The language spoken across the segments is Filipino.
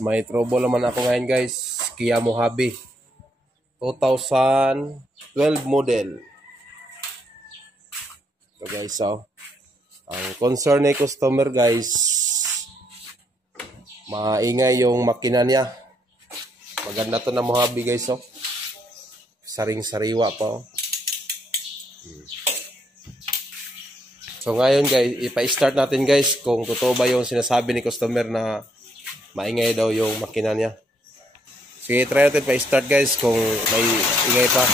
May trouble naman ako ngayon guys. Kia Mojave 2012 model. Ito guys, ang concern ng customer guys, maingay yung makina niya. Maganda to na Mojave guys, saring-sariwa pa. So ngayon guys, ipa-start natin guys kung totoo ba yung sinasabi ni customer na maingay daw yung makina niya. Sige, try natin pa-start guys kung may ingay pa.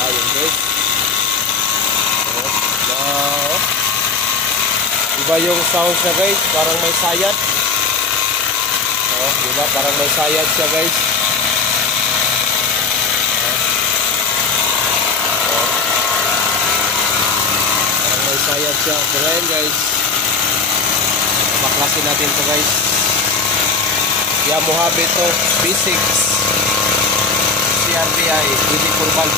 Ayun guys. Iba yung sound niya guys, parang may sayad. Diba? Parang may sayad siya guys. Parang may sayad siya. So ngayon guys, baklasin natin to guys. Kia Mojave to V6 CRDI 24 valve.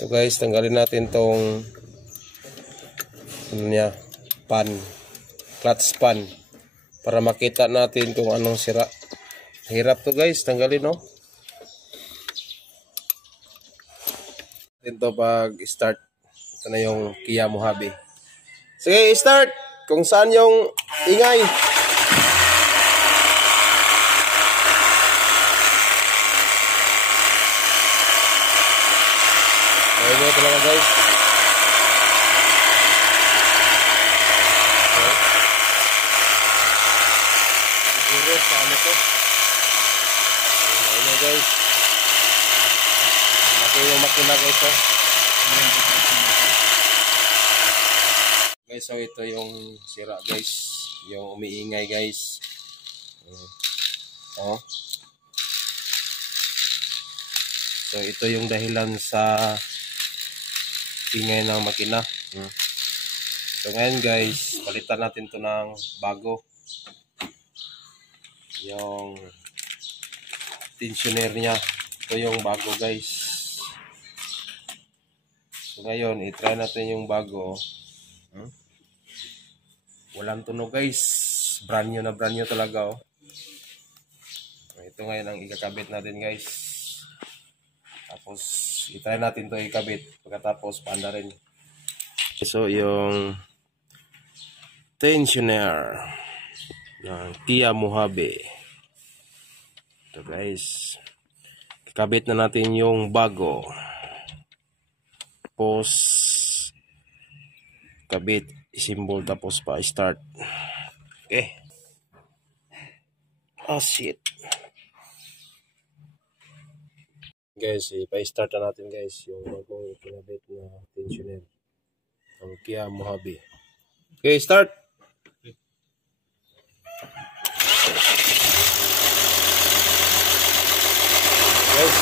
Ito guys, tanggalin natin tong clutch pan para makita natin kung anong sira. Hirap to guys, tanggalin Ito pag start. Ito na yung Kia Mojave. Sige, start! Kung saan yung ingay. Ayun ito lang guys. Siguro sa ano to. Ayun guys. Laki yung makina guys Guys, so ito yung sira guys. Yung umiingay guys. So ito yung dahilan sa ingay ng makina. So ngayon guys, palitan natin to ng bago. Yung tensioner niya. Ito yung bago guys. So ngayon, i-try natin yung bago. Walang tunog guys. Brand new talaga Ito ngayon ang ikakabit natin guys. Tapos i-try natin to ikabit. Pagkatapos paanda rin. So yung tensioner ng Kia Mojave. Ito guys. Ikabit na natin yung bago. Tapos kabit, symbol, tapos pa start. Okay. Oh shit. Guys, ipa-start na natin guys yung bagong kinabit na tensioner ng Kia Mojave. Okay, start. Guys,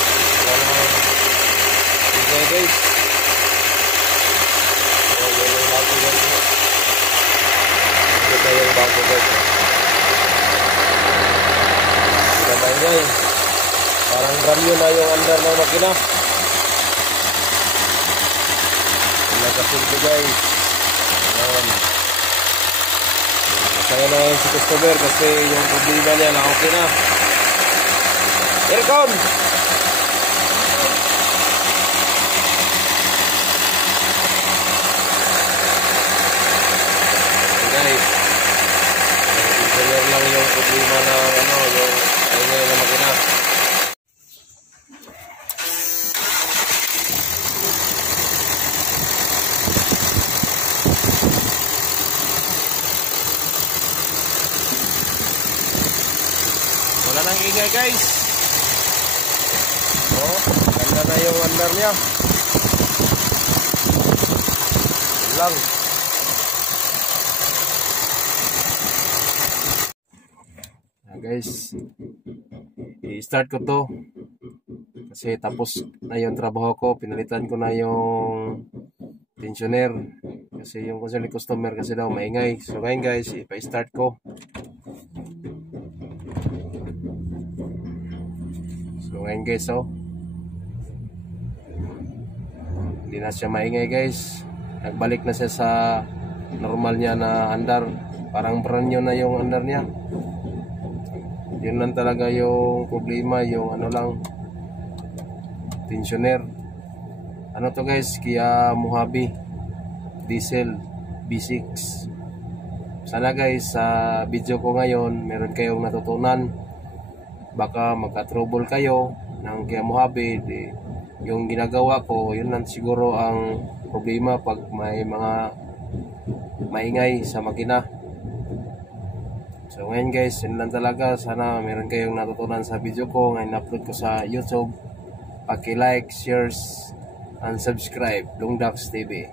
okay guys. Ito yung bago guys. Ganda guys. Parang brand new na yung under ng makina. Nagasin ko guys. Masaya na yung si customer kasi yung problema niya na okay na. Aircon! Guys, interior lang yung problema na yung ingay na makina. Wala nang ingay guys. Ganda na yung under niya. Lang. Guys, i-start ko to kasi tapos na yung trabaho ko, pinalitan ko na yung tensioner kasi yung concern ni customer kasi daw maingay. So ngayon guys, ipa-start ko. So ngayon guys, hindi na siya maingay guys. Nagbalik na siya sa normal niya na andar. Parang brand new na yung andar niya. Yun lang talaga yung problema, yung ano lang, tensioner. Ano to guys, Kia Mojave diesel V6. Sana guys, sa video ko ngayon meron kayong natutunan. Baka magka-trouble kayo ng Kia Mojave. Yung ginagawa ko, yun lang siguro ang problema pag may mga maingay sa makina. So ngayon guys, yun lang talaga. Sana meron kayong natutunan sa video ko. Ngayon upload ko sa YouTube. Paki-like, shares, and subscribe. Lungdax TV.